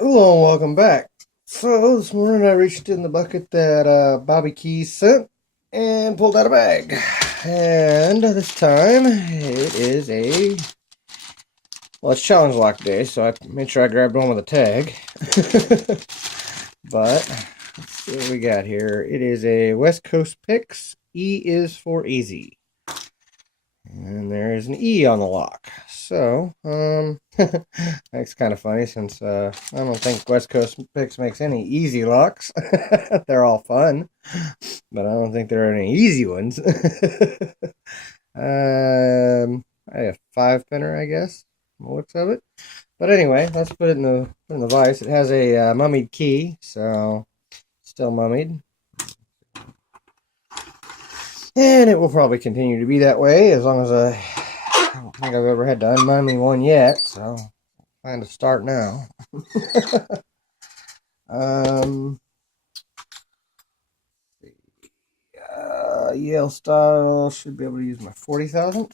Hello and welcome back. So this morning I reached in the bucket that Bobby Keyz sent and pulled out a bag. And this time it is it's challenge lock day, so I made sure I grabbed one with a tag. But let's see what we got here. It is a West Coast Picks. E is for easy. And there is an E on the lock. So, that's kind of funny since I don't think West Coast Picks makes any easy locks. They're all fun, but I don't think there are any easy ones. I have 5-pinner, I guess, from the looks of it. But anyway, let's put it in the vise. It has a mummied key, so still mummied. And it will probably continue to be that way as long as I don't think I've ever had to unmummy one yet, so time to start now. um, Yale style should be able to use my 40,000.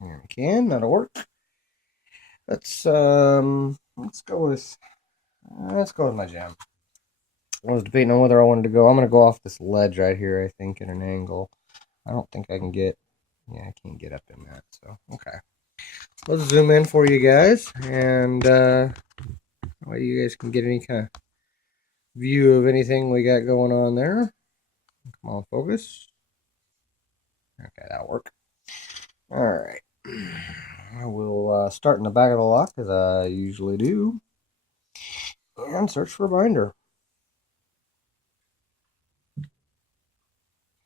Here we can, that'll work. Let's go with my gem. I was debating on whether I wanted to go. I'm gonna go off this ledge right here, I think, at an angle. I don't think I can get. Yeah, I can't get up in that. So okay, let's zoom in for you guys, and you guys can get any kind of view of anything we got going on there. Come on, focus. Okay, that'll work. All right. I will start in the back of the lock as I usually do, and search for a binder.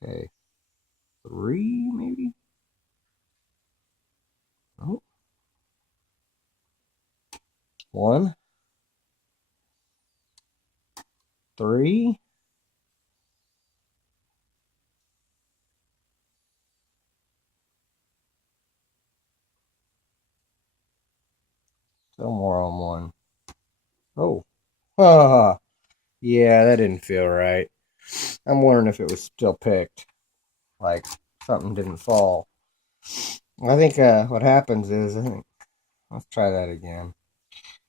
Okay, 3 maybe. Oh. 1, 3. Still more on 1. Oh. Yeah, that didn't feel right. I'm wondering if it was still picked. Like something didn't fall. I think what happens is, let's try that again.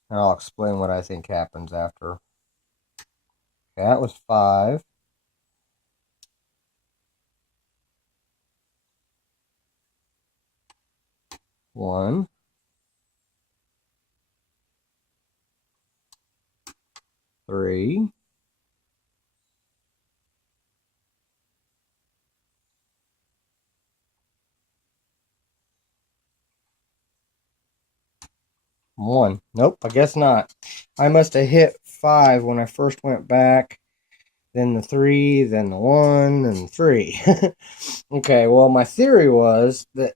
And I'll explain what I think happens after. Okay, that was 5. 1. 3. 1. Nope, I guess not. I must have hit 5 when I first went back, then the 3, then the 1, and 3. Okay, well, my theory was that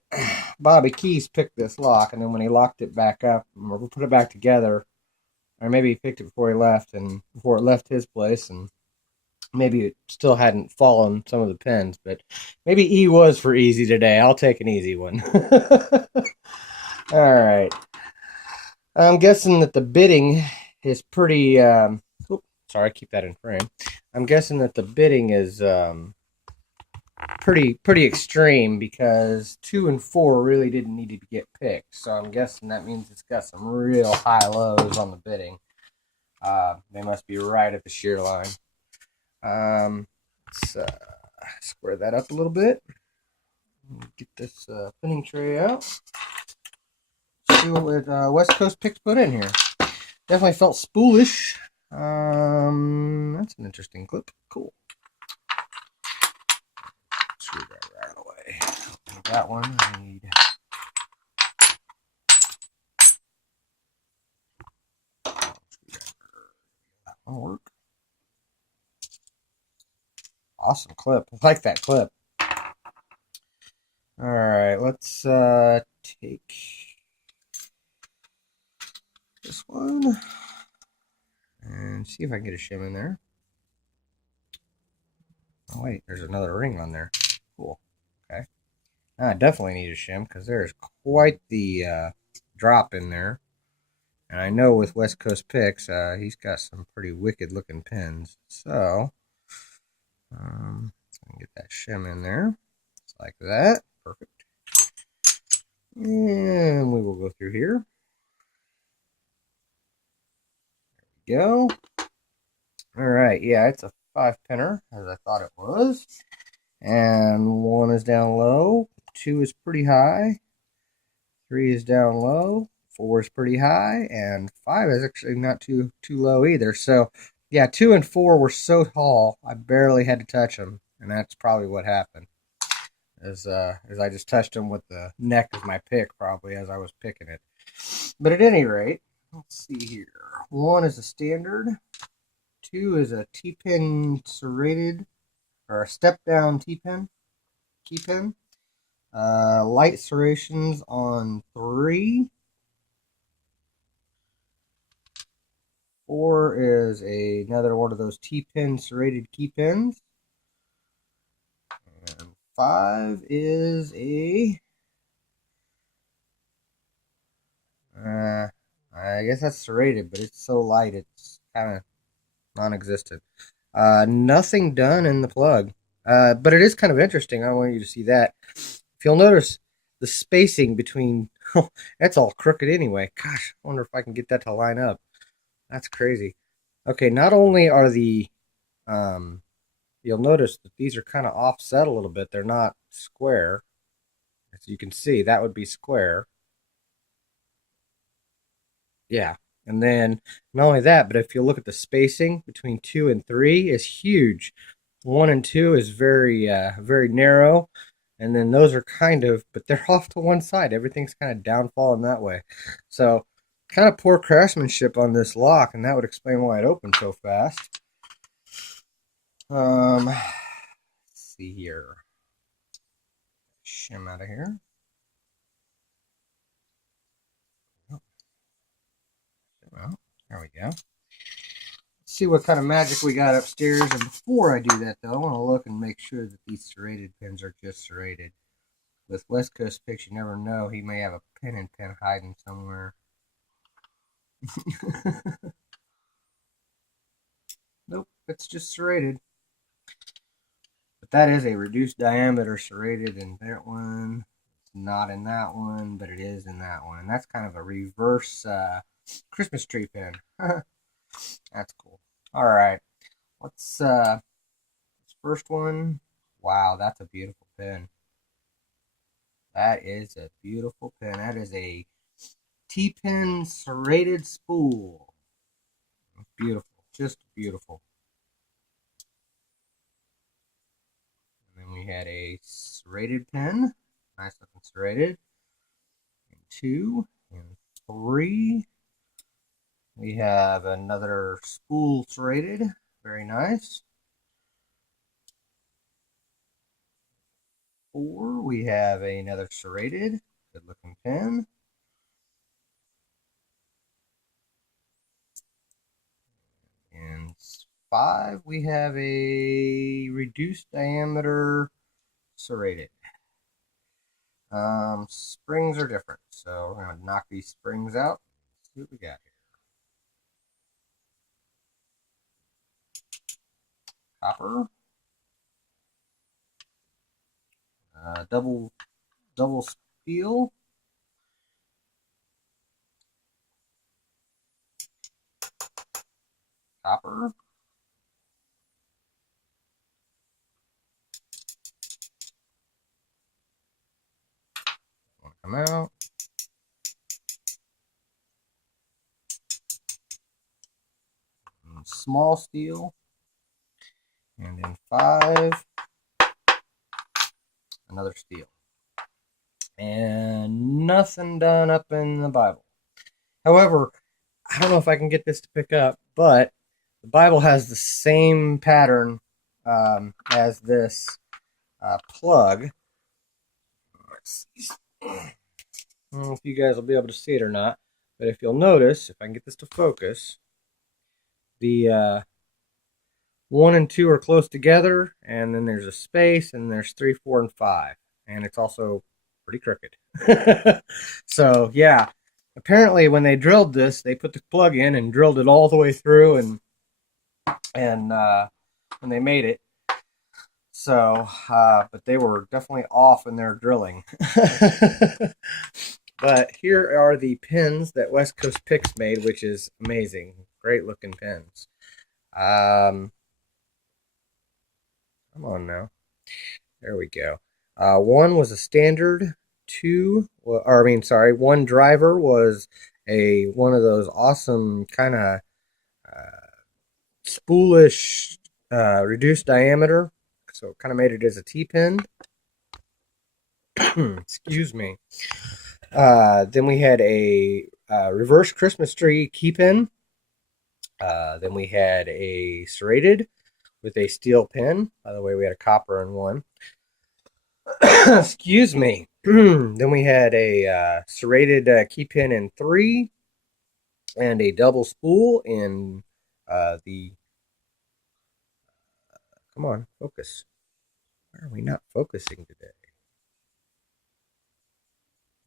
Bobby Keyz picked this lock, and then when he locked it back up, or put it back together, or maybe he picked it before he left, and before it left his place, and maybe it still hadn't fallen some of the pins, but maybe E was for easy today. I'll take an easy one. All right. I'm guessing that the bidding is pretty. Sorry, keep that in frame. I'm guessing that the bidding is pretty extreme because 2 and 4 really didn't need to get picked. So I'm guessing that means it's got some real high lows on the bidding. They must be right at the shear line. Let's square that up a little bit. Get this pinning tray out. See what West Coast Picks put in here. Definitely felt spoolish. That's an interesting clip. Cool. Screwdriver out of the way. That one I need. That'll work. Awesome clip. I like that clip. All right, let's take this one and see if I can get a shim in there. Oh wait, there's another ring on there. Cool. Okay. I definitely need a shim because there's quite the drop in there. And I know with West Coast Picks, he's got some pretty wicked looking pins. So, get that shim in there. Just like that. Perfect. And we will go through here. go. All right, yeah, it's a 5-pinner, as I thought it was. And 1 is down low, 2 is pretty high, 3 is down low, 4 is pretty high, and 5 is actually not too low either. So, yeah, 2 and 4 were so tall, I barely had to touch them, and that's probably what happened. As I just touched them with the neck of my pick, probably, as I was picking it. But at any rate, let's see here. 1 is a standard. 2 is a T-pin serrated, or a step-down T-pin, key-pin. Light serrations on 3. 4 is another one of those T-pin serrated key pins. And 5 is a... I guess that's serrated, but it's so light it's kind of non-existent. Nothing done in the plug. But it is kind of interesting. I want you to see that. If you'll notice the spacing between... that's all crooked anyway. Gosh, I wonder if I can get that to line up. That's crazy. Okay, not only are the... you'll notice that these are kind of offset a little bit. They're not square. As you can see, that would be square. Yeah. And then not only that, but if you look at the spacing between 2 and 3 is huge. 1 and 2 is very narrow. And then those are kind of, but they're off to one side. Everything's kind of downfalling that way. So kind of poor craftsmanship on this lock, and that would explain why it opened so fast. Let's see here. Shim out of here. Well, there we go. Let's see what kind of magic we got upstairs. And before I do that, though, I want to look and make sure that these serrated pins are just serrated. With West Coast picks, you never know. He may have a pin and pin hiding somewhere. Nope, it's just serrated. But that is a reduced diameter serrated in that one. It's not in that one, but it is in that one. And that's kind of a reverse Christmas tree pin. That's cool. All right, let's this first one. Wow, that's a beautiful pin. That is a beautiful pin. That is a T-pin serrated spool. Beautiful, just beautiful. And then we had a serrated pin, nice looking serrated. And 2 and 3. We have another spool serrated, very nice. 4, we have another serrated, good looking pin. And 5, we have a reduced diameter serrated. Springs are different, so we're going to knock these springs out. Let's see what we got here. Copper. Double steel. Copper. Want to come out. And small steel. And then 5, another steel. And nothing done up in the Bible. However, I don't know if I can get this to pick up, but the Bible has the same pattern as this plug. I don't know if you guys will be able to see it or not, but if you'll notice, if I can get this to focus, the 1 and 2 are close together, and then there's a space, and there's 3, 4, and 5, and it's also pretty crooked. So yeah, apparently when they drilled this, they put the plug in and drilled it all the way through, and when they made it. So, but they were definitely off in their drilling. But here are the pins that West Coast Picks made, which is amazing. Great looking pins. Come on now. There we go. One was a standard. One driver was one of those awesome kind of spoolish reduced diameter. So it kind of made it as a T-pin. Excuse me. Then we had a reverse Christmas tree key pin. Then we had a serrated with a steel pin. By the way, we had a copper in one. Excuse me. Then we had a serrated key pin in 3 and a double spool in the... Come on, focus. Why are we not focusing today?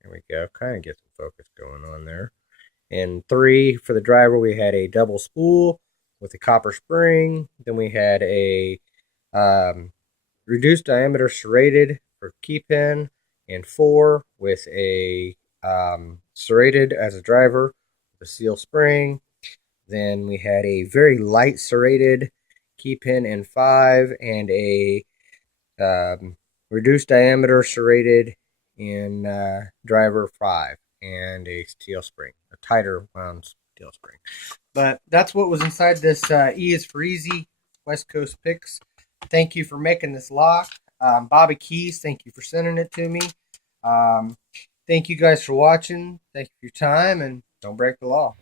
There we go. Kind of get some focus going on there. In 3 for the driver, we had a double spool with a copper spring. Then we had a reduced diameter serrated for key pin. In 4 with a serrated as a driver with a seal spring. Then we had a very light serrated key pin in 5 and a reduced diameter serrated in driver 5 and a steel spring, a tighter wound steel spring. But that's what was inside this E is for Easy West Coast Picks. Thank you for making this lock. Bobby Keyz, thank you for sending it to me. Thank you guys for watching. Thank you for your time, and don't break the law.